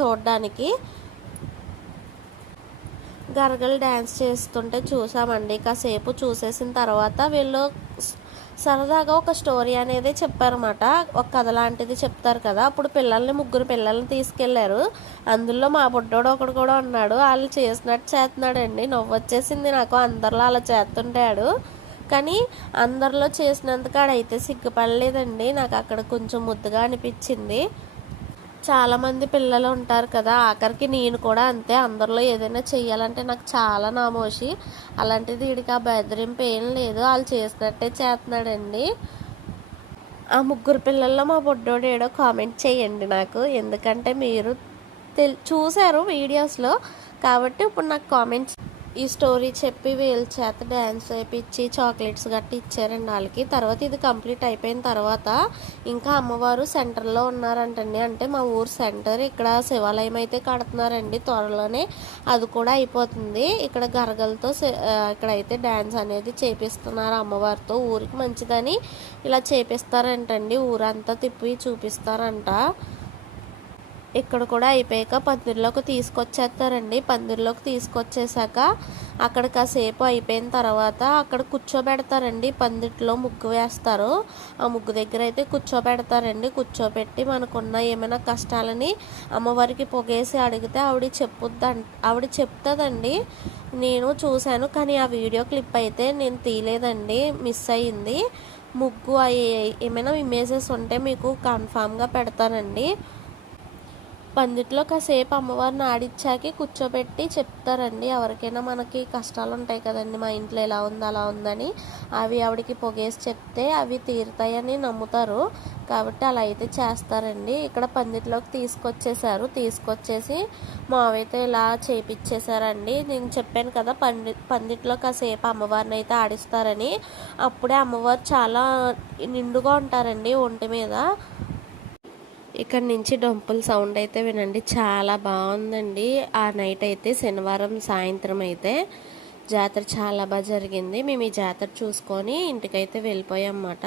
చూడడానికి. గరగలు డ్యాన్స్ చేస్తుంటే చూసామండి. కాసేపు చూసేసిన తర్వాత వీళ్ళు సరదాగా ఒక స్టోరీ అనేది చెప్పారన్నమాట. ఒక కథ లాంటిది చెప్తారు కదా, అప్పుడు ముగ్గురు పిల్లల్ని తీసుకెళ్లారు. అందులో మా బుడ్డోడు ఒకడు కూడా ఉన్నాడు. వాళ్ళు చేసినట్టు చేస్తున్నాడండి. నవ్వు వచ్చేసింది నాకు, అందరిలో అలా చేస్తుంటాడు. కానీ అందరిలో చేసినందుకు ఆడైతే సిగ్గుపడలేదండి. నాకు అక్కడ కొంచెం ముద్దుగా అనిపించింది. చాలామంది పిల్లలు ఉంటారు కదా, ఆఖరికి నేను కూడా అంతే. అందరిలో ఏదైనా చెయ్యాలంటే నాకు చాలా నామోషి. అలాంటిది వీడికి ఆ బెదిరింపు ఏం లేదు, వాళ్ళు చేసినట్టే చేస్తున్నాడండి. ఆ ముగ్గురు పిల్లల్లో మా బుడ్డోడు ఏడో కామెంట్ చేయండి నాకు, ఎందుకంటే మీరు చూశారు వీడియోస్లో కాబట్టి ఇప్పుడు నాకు కామెంట్స్. ఈ స్టోరీ చెప్పి వీళ్ళ చేత డ్యాన్స్ వేయించి చాక్లెట్స్ గట్టి ఇచ్చారండి వాళ్ళకి. తర్వాత ఇది కంప్లీట్ అయిపోయిన తర్వాత ఇంకా అమ్మవారు సెంటర్లో ఉన్నారంటండి. అంటే మా ఊరు సెంటర్, ఇక్కడ శివాలయం అయితే కడుతున్నారండి త్వరలోనే, అది కూడా అయిపోతుంది. ఇక్కడ గరగలతో ఇక్కడైతే డ్యాన్స్ అనేది చేపిస్తున్నారు అమ్మవారితో. ఊరికి మంచిదని ఇలా చేపిస్తారంటండి, ఊరంతా తిప్పి చూపిస్తారంట. ఇక్కడ కూడా అయిపోయాక పందిరిలోకి తీసుకొచ్చేస్తారండి. పందిరిలోకి తీసుకొచ్చేసాక అక్కడ కాసేపు అయిపోయిన తర్వాత అక్కడ కూర్చోబెడతారండి. పందిట్లో ముగ్గు వేస్తారు, ఆ ముగ్గు దగ్గర అయితే కూర్చోబెడతారండి. కూర్చోబెట్టి మనకున్న ఏమైనా కష్టాలని అమ్మవారికి పొగేసి అడిగితే ఆవిడ చెప్తుందండి. నేను చూశాను కానీ ఆ వీడియో క్లిప్ అయితే నేను తీయలేదండి, మిస్ అయ్యింది. ముగ్గు ఏమైనా ఇమేజెస్ ఉంటే మీకు కన్ఫామ్గా పెడతానండి. పందిట్లో కాసేపు అమ్మవారిని ఆడిచ్చాకి కూర్చోబెట్టి చెప్తారండి. ఎవరికైనా మనకి కష్టాలు ఉంటాయి కదండి, మా ఇంట్లో ఎలా ఉంది అలా ఉందని, అవి ఆవిడకి పొగేసి చెప్తే అవి తీరుతాయని నమ్ముతారు. కాబట్టి అలా అయితే చేస్తారండి. ఇక్కడ పందిట్లోకి తీసుకొచ్చేసి మావైతే ఇలా చేపిచ్చేసారండి. నేను చెప్పాను కదా పందిట్లో కాసేపు అమ్మవారిని అయితే ఆడిస్తారని. అప్పుడే అమ్మవారు చాలా నిండుగా ఉంటారండి ఒంటి మీద. ఇక్కడ నుంచి డొంపుల సౌండ్ అయితే వినండి, చాలా బాగుందండి. ఆ నైట్ అయితే శనివారం సాయంత్రం అయితే జాతర చాలా బాగా జరిగింది. మేము ఈ జాతర చూసుకొని ఇంటికైతే వెళ్ళిపోయాం అన్నమాట.